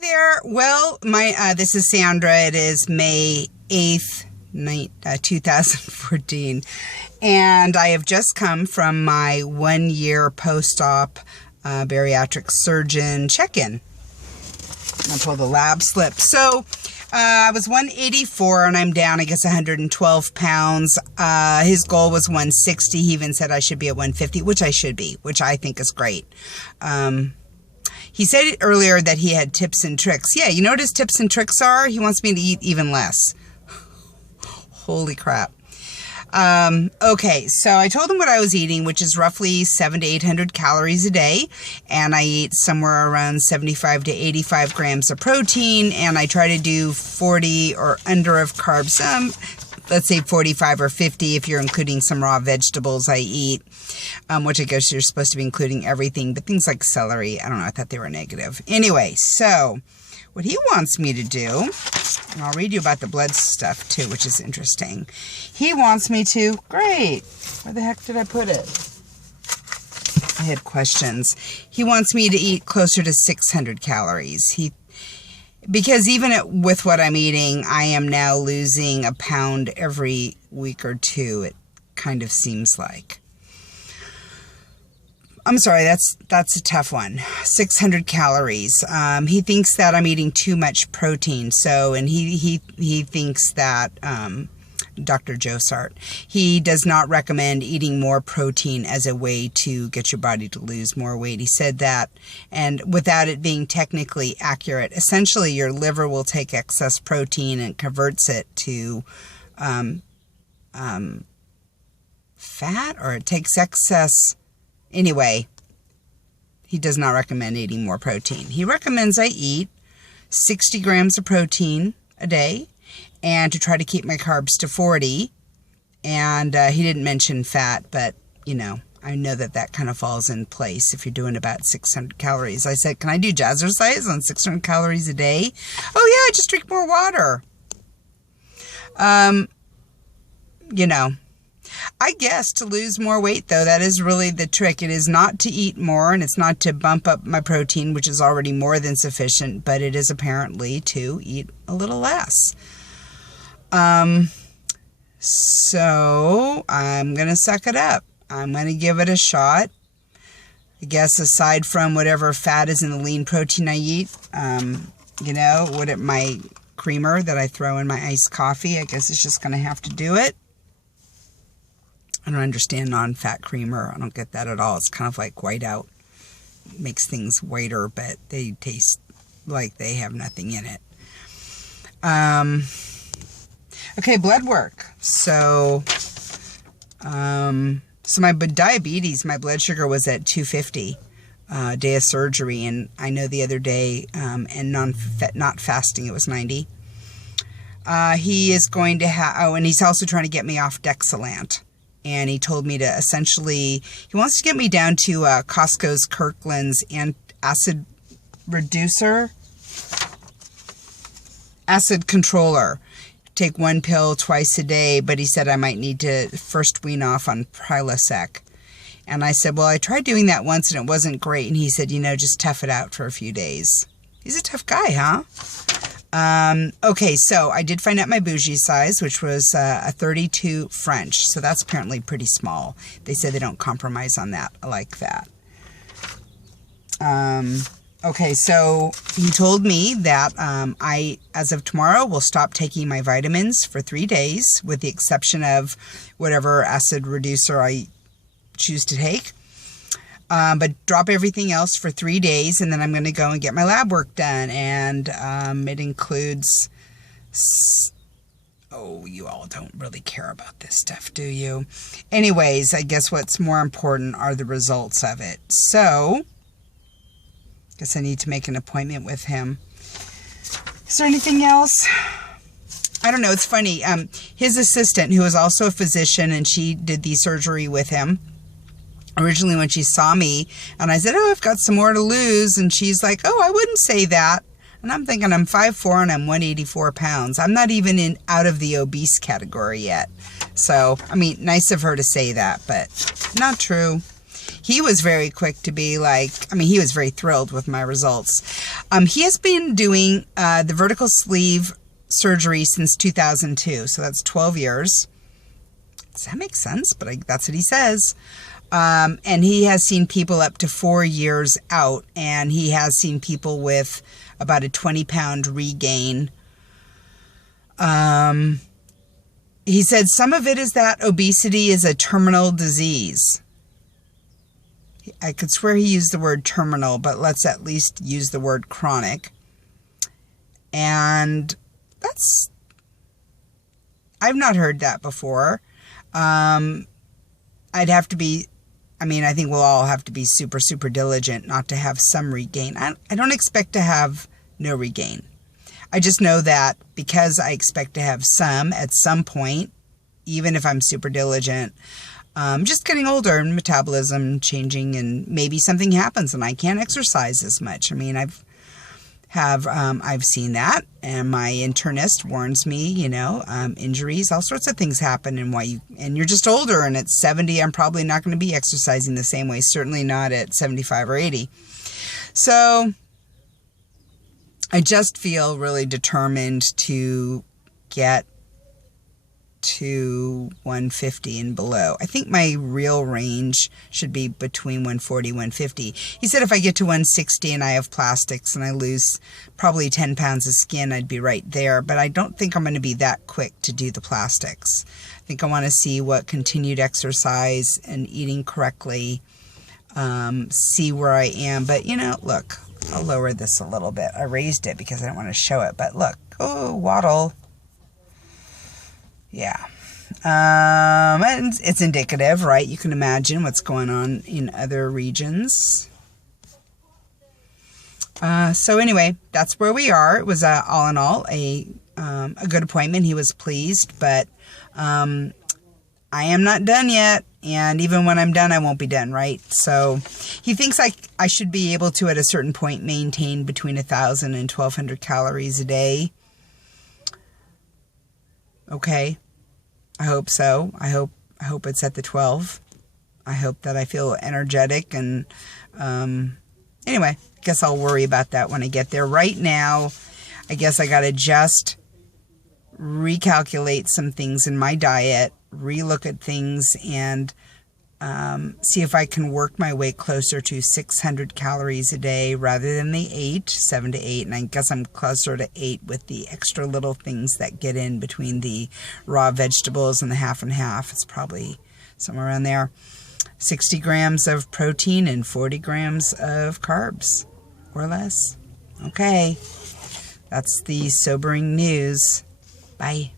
There. Well, this is Sandra. It is May 8th, 2014, and I have just come from my 1-year post-op bariatric surgeon check-in. I'll pull the lab slip. So I was 184 and I'm down, I guess, 112 pounds. His goal was 160. He even said I should be at 150, which I should be, which I think is great. He said earlier that he had tips and tricks. Yeah, you know what his tips and tricks are? He wants me to eat even less. Holy crap. Okay, so I told him what I was eating, which is roughly 700 to 800 calories a day, and I eat somewhere around 75 to 85 grams of protein, and I try to do 40 or under of carbs. Let's say 45 or 50 if you're including some raw vegetables I eat, which I guess you're supposed to be including everything, but things like celery, I don't know, I thought they were negative. Anyway, so what he wants me to do, and I'll read you about the blood stuff too, which is interesting. He wants me to, great, where the heck did I put it? I had questions. He wants me to eat closer to 600 calories. Because even with what I'm eating, I am now losing a pound every week or two, it kind of seems like. I'm sorry, that's a tough one. 600 calories. He thinks that I'm eating too much protein. So, and he thinks that, Dr. Jossart, he does not recommend eating more protein as a way to get your body to lose more weight. He said that, and without it being technically accurate, essentially your liver will take excess protein and converts it to fat, or it takes excess. Anyway, he does not recommend eating more protein. He recommends I eat 60 grams of protein a day and to try to keep my carbs to 40. And he didn't mention fat, but, you know, I know that kind of falls in place if you're doing about 600 calories. I said, can I do jazzercise on 600 calories a day? Oh, yeah, just drink more water. You know, I guess to lose more weight, though, that is really the trick. It is not to eat more, and it's not to bump up my protein, which is already more than sufficient, but it is apparently to eat a little less. So I'm going to suck it up. I'm going to give it a shot. I guess aside from whatever fat is in the lean protein I eat, you know, my creamer that I throw in my iced coffee, I guess it's just going to have to do it. I don't understand non-fat creamer. I don't get that at all. It's kind of like whiteout. It makes things whiter, but they taste like they have nothing in it. Okay, blood work. So my diabetes, my blood sugar was at 250 day of surgery, and I know the other day, and not fasting, it was 90. He is going to have, and he's also trying to get me off Dexilant. And he told me to essentially, he wants to get me down to Costco's Kirkland's acid controller. Take 1 pill twice a day, but he said I might need to first wean off on Prilosec. And I said, well, I tried doing that once and it wasn't great. And he said, you know, just tough it out for a few days. He's a tough guy, huh? Okay, so I did find out my bougie size, which was a 32 French. So that's apparently pretty small. They said they don't compromise on that. I like that. Okay, so he told me that I, as of tomorrow, will stop taking my vitamins for 3 days, with the exception of whatever acid reducer I choose to take. But drop everything else for 3 days, and then I'm going to go and get my lab work done. And it includes... Oh, you all don't really care about this stuff, do you? Anyways, I guess what's more important are the results of it. So, guess I need to make an appointment with him. Is there anything else? I don't know. It's funny. His assistant, who is also a physician, and she did the surgery with him, originally when she saw me, and I said, oh, I've got some more to lose, and she's like, oh, I wouldn't say that. And I'm thinking I'm 5'4" and I'm 184 pounds. I'm not even out of the obese category yet. So, I mean, nice of her to say that, but not true. he was very quick to be like, I mean, he was very thrilled with my results. He has been doing the vertical sleeve surgery since 2002, so that's 12 years. Does that make sense? But that's what he says. And he has seen people up to 4 years out, and he has seen people with about a 20-pound regain. He said some of it is that obesity is a terminal disease. I could swear he used the word terminal, but let's at least use the word chronic. And I've not heard that before. I'd have to be, I mean, I think we'll all have to be super, super diligent not to have some regain. I don't expect to have no regain. I just know that because I expect to have some at some point, even if I'm super diligent, just getting older and metabolism changing, and maybe something happens and I can't exercise as much. I mean, I've seen that, and my internist warns me, you know, injuries, all sorts of things happen, and you're just older, and at 70, I'm probably not going to be exercising the same way, certainly not at 75 or 80. So I just feel really determined to get to 150 and below. I think my real range should be between 140 and 150. He said if I get to 160 and I have plastics and I lose probably 10 pounds of skin, I'd be right there. But I don't think I'm going to be that quick to do the plastics. I think I want to see what continued exercise and eating correctly, see where I am. But, you know, look, I'll lower this a little bit. I raised it because I don't want to show it. But look, oh, waddle. Yeah. And it's indicative, right? You can imagine what's going on in other regions. So anyway, that's where we are. It was all in all a good appointment. He was pleased, but I am not done yet. And even when I'm done, I won't be done, right? So he thinks I should be able to, at a certain point, maintain between 1,000 and 1,200 calories a day. Okay. I hope so. I hope it's at the 12. I hope that I feel energetic, and anyway, I guess I'll worry about that when I get there. Right now, I guess I got to just recalculate some things in my diet, relook at things, and see if I can work my way closer to 600 calories a day rather than the 7 to 8. And I guess I'm closer to 8 with the extra little things that get in between the raw vegetables and the half and half. It's probably somewhere around there. 60 grams of protein and 40 grams of carbs, or less. Okay, that's the sobering news. Bye.